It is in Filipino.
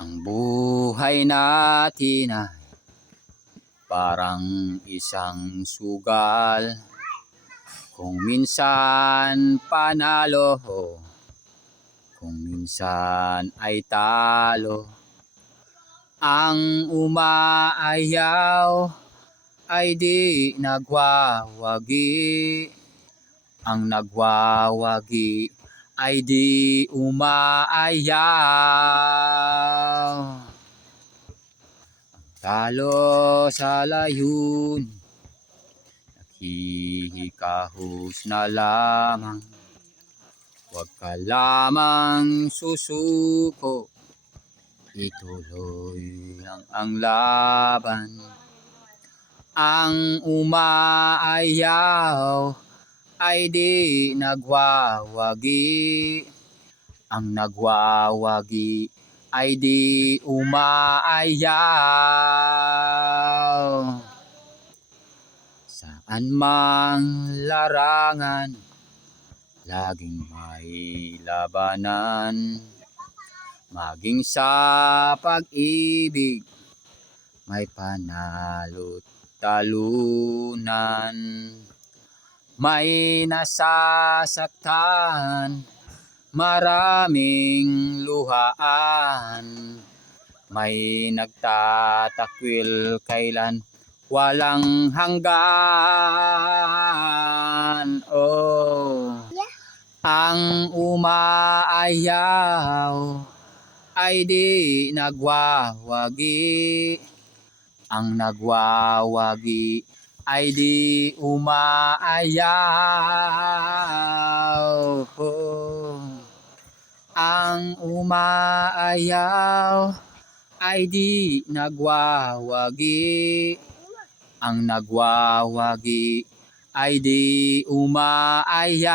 Ang buhay natin ay parang isang sugal. Kung minsan panalo, kung minsan ay talo. Ang umaayaw ay di nagwawagi. Ang nagwawagi ay di umaayaw. Talo sa layunin, naghihikahos na lamang. Huwag ka lamang susuko, ituloy lang ang laban. Ang umaayaw ay di nagwawagi. Ang nagwawagi ay di umaayaw. Saan mang larangan, laging may labanan. Maging sa pag-ibig, may panalo't talunan. May nasasaktan, maraming luhaan. May nagtatakwil kailan walang hanggan. Oh, ang umaayaw ay di nagwawagi. Ang nagwawagi ay di umaayaw. Oh, ang umaayaw ay di nagwawagi. Ang nagwawagi ay di umaayaw.